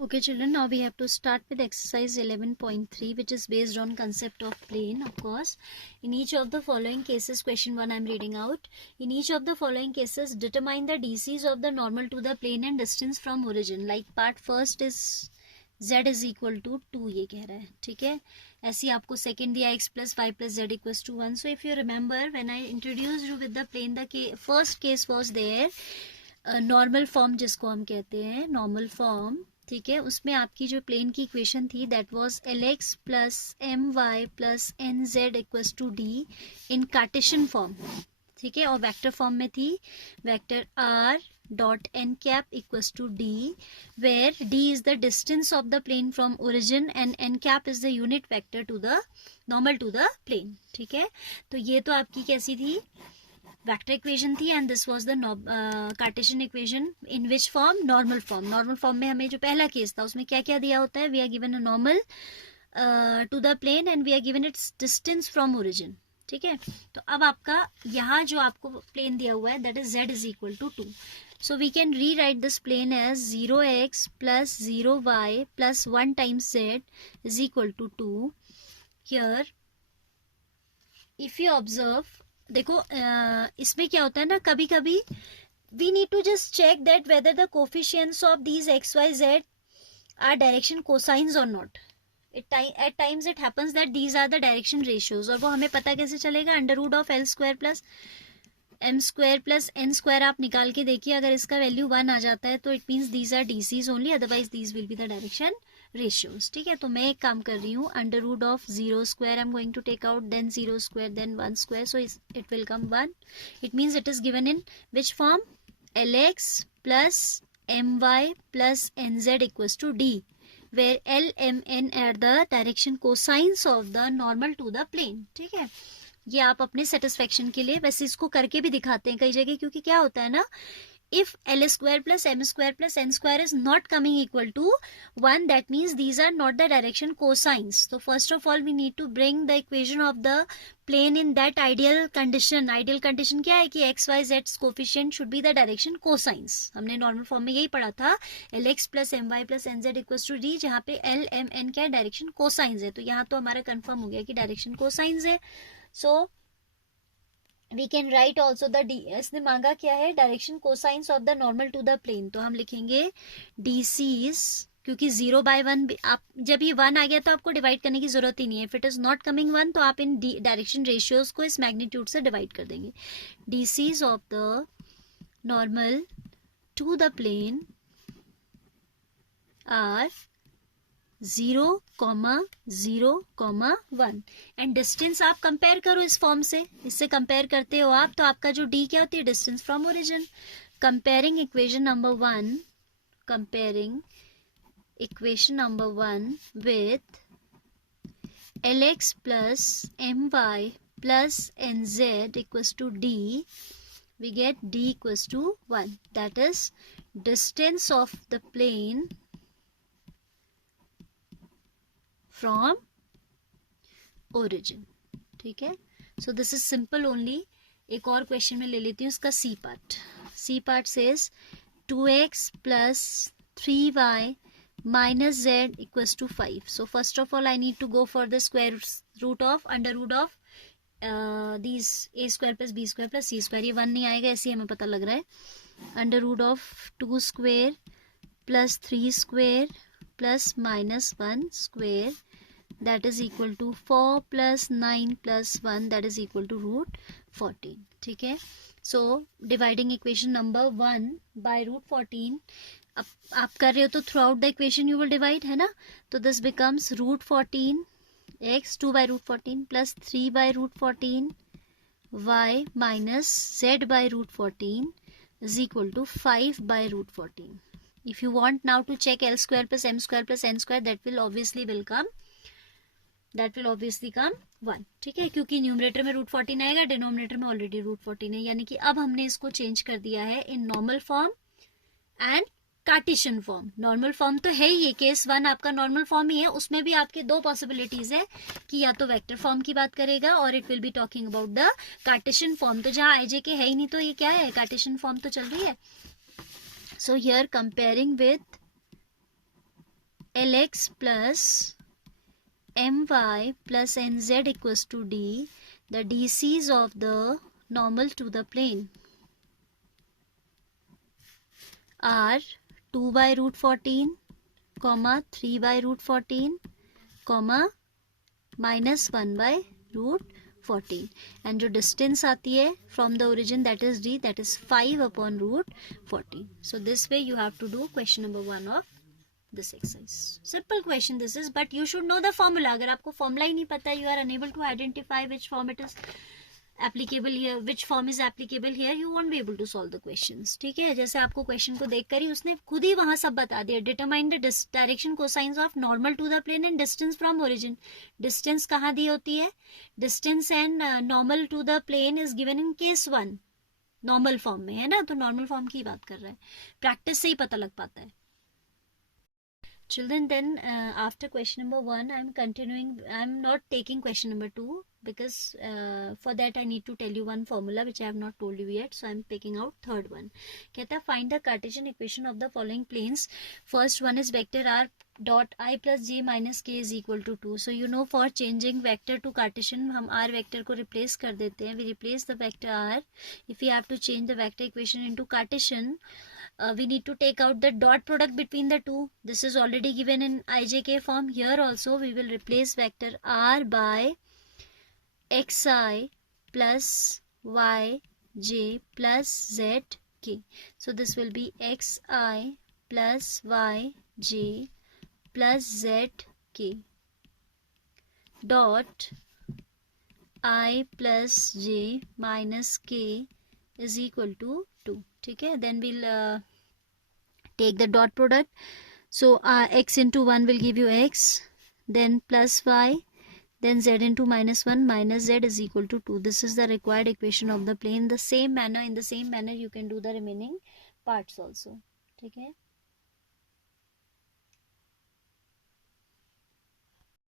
Okay children, now we have to start with exercise 11.3, which is based on concept of plane. Of course, in each of the following cases, question 1 I am reading out. In each of the following cases, determine the DCs of the normal to the plane and distance from origin. Like part first is z is equal to 2, ये कह रहा है, ठीक है. ऐसे ही आपको second दिया x plus 5 plus z equals to 1. So if you remember, when I introduced you with the plane, the first case was there, normal form जिसको हम कहते हैं, नॉर्मल फॉर्म, ठीक है. उसमें आपकी जो प्लेन की इक्वेशन थी that was Lx plus My plus Nz equals to D in Cartesian form, ठीक है. और वेक्टर फॉर्म में थी vector r dot n cap equals to D, where d is the distance of the plane from origin and n cap is the unit vector to the normal to the plane, ठीक है. तो ये तो आपकी कैसी थी, vector equation थी, and this was the Cartesian equation in which form, normal form. Normal form में हमें जो पहला केस था उसमें क्या क्या दिया होता है, we are given a normal to the plane and we are given its distance from origin, ठीक है. तो अब आपका यहाँ जो आपको प्लेन दिया हुआ है that is z is equal to 2. So we can rewrite this plane as 0x plus 0y plus 1 times z is equal to 2. Here if you observe, देखो इसमें क्या होता है ना, कभी कभी we need to just check that whether the coefficients of these x, y, z are direction cosines or not. At times it happens that these are the direction ratios, और वो हमें पता कैसे चलेगा, under root of L square plus M square plus N square आप निकाल के देखिए, अगर इसका वैल्यू 1 आ जाता है तो it means these are DCs only, otherwise these will be the direction ratios, ठीक है. तो मैं एक काम कर रही हूँ, under root of 0 square I am going to take out, then 0 square, then 1 square, so it will come 1. It means it is given in which form, Lx plus My plus Nz equals to D, where L, M, N are the direction cosines of the normal to the plane, ठीक है. ये आप अपने satisfaction के लिए वैसे इसको करके भी दिखाते हैं कई जगह, क्योंकि क्या होता है ना, if L square plus M square plus N square is not coming equal to 1, that means these are not the direction cosines. So first of all we need to bring the equation of the plane in that ideal condition. Ideal condition क्या है कि x, y, z coefficient should be the direction cosines. हमने normal form में यही पढ़ा था, Lx plus My plus Nz equals to D, जहाँ पे L, M, N क्या डायरेक्शन cosines है. तो यहाँ तो हमारा कंफर्म हो गया कि डायरेक्शन cosines है. So we can write also the d, इसने मांगा क्या है, direction cosines of the normal to the plane. तो हम लिखेंगे DCs, क्योंकि 0/1 आप जब ये 1 आ गया तो आपको डिवाइड करने की जरूरत ही नहीं है. If it is not coming 1 तो आप इन डायरेक्शन रेशियोज को इस मैग्नीट्यूड से डिवाइड कर देंगे. DCs of the normal to the plane are 0, 0, 1 and distance आप कंपेयर करो इस फॉर्म से, इससे कंपेयर करते हो आप, तो आपका जो D क्या होती है, distance from origin. Comparing equation number 1, comparing equation number 1 with Lx plus My plus Nz equals to D, we get D equals to 1, that is distance of the plane from origin, ठीक है. so this is simple only. एक और question में ले लेती हूँ इसका C part. C part says 2x plus 3y minus z equals to 5. so first of all I need to go for the square root of under root of these a square plus b square plus c square. ये 1 नहीं आएगा, ऐसे हमें पता लग रहा है. Under root of 2 square plus 3 square plus minus 1 square, that is equal to 4 plus 9 plus 1, that is equal to root 14, ठीक है. so dividing equation number 1 by root 14, अब आप कर रहे हो तो through out the equation you will divide, है ना. तो this becomes root 14 x 2 by root 14 plus 3 by root 14 y minus z by root 14 is equal to 5 by root 14. if you want now to check L square plus M square plus N square, that will obviously come 1, ठीक है, क्योंकि numerator में root 14 आएगा, denominator में already root 14 है, यानी कि अब हमने इसको चेंज कर दिया है in normal form and Cartesian form. Normal form तो है ही, ये केस 1 आपका नॉर्मल फॉर्म ही है, उसमें भी आपके दो पॉसिबिलिटीज है कि या तो वेक्टर फॉर्म की बात करेगा और it will be talking about the Cartesian form. तो जहाँ IJ के है ही नहीं तो ये क्या है, कार्टेशियन फॉर्म तो चल रही है. So here comparing with Lx plus my plus nz equals to d, the DCs of the normal to the plane are 2 by root 14, comma 3 by root 14, comma minus 1 by root 14, and जो distance आती है from the origin, that is d, that is 5 upon root 14. So this way you have to do question number 1 of this exercise. Simple question this is, but you should know the formula. अगर आपको formula ही नहीं पता, you are unable to identify which form it is applicable here, which form is applicable here, you won't be able to solve the questions. ठीक है, जैसे आपको question को देखकर ही उसने खुद ही वहां सब बता दिया. Determine the direction cosines of normal to the plane and distance from origin. Distance कहाँ दी होती है? Distance and normal to the plane is given in case 1. Normal form में है ना, तो normal form की बात कर रहा है. Practice से ही पता लग पाता है. Children, then after question number 1, I'm not taking question number 2 because for that I need to tell you one formula which I have not told you yet. So I'm picking out third one. कहता find the Cartesian equation of the following planes. First one is vector r dot I plus j minus k is equal to 2. So you know, for changing vector to Cartesian हम r vector को replace कर देते हैं. We replace the vector r. If we have to change the vector equation into Cartesian, we need to take out the dot product between the two. This is already given in ijk form. Here also we will replace vector r by xi plus yj plus zk. So this will be xi plus yj plus zk dot I plus j minus k is equal to 2. ठीक है, then we'll take the dot product. So x into 1 will give you x, then plus y, then z into minus 1 minus z is equal to 2. This is the required equation of the plane. In the same manner you can do the remaining parts also. ठीक है.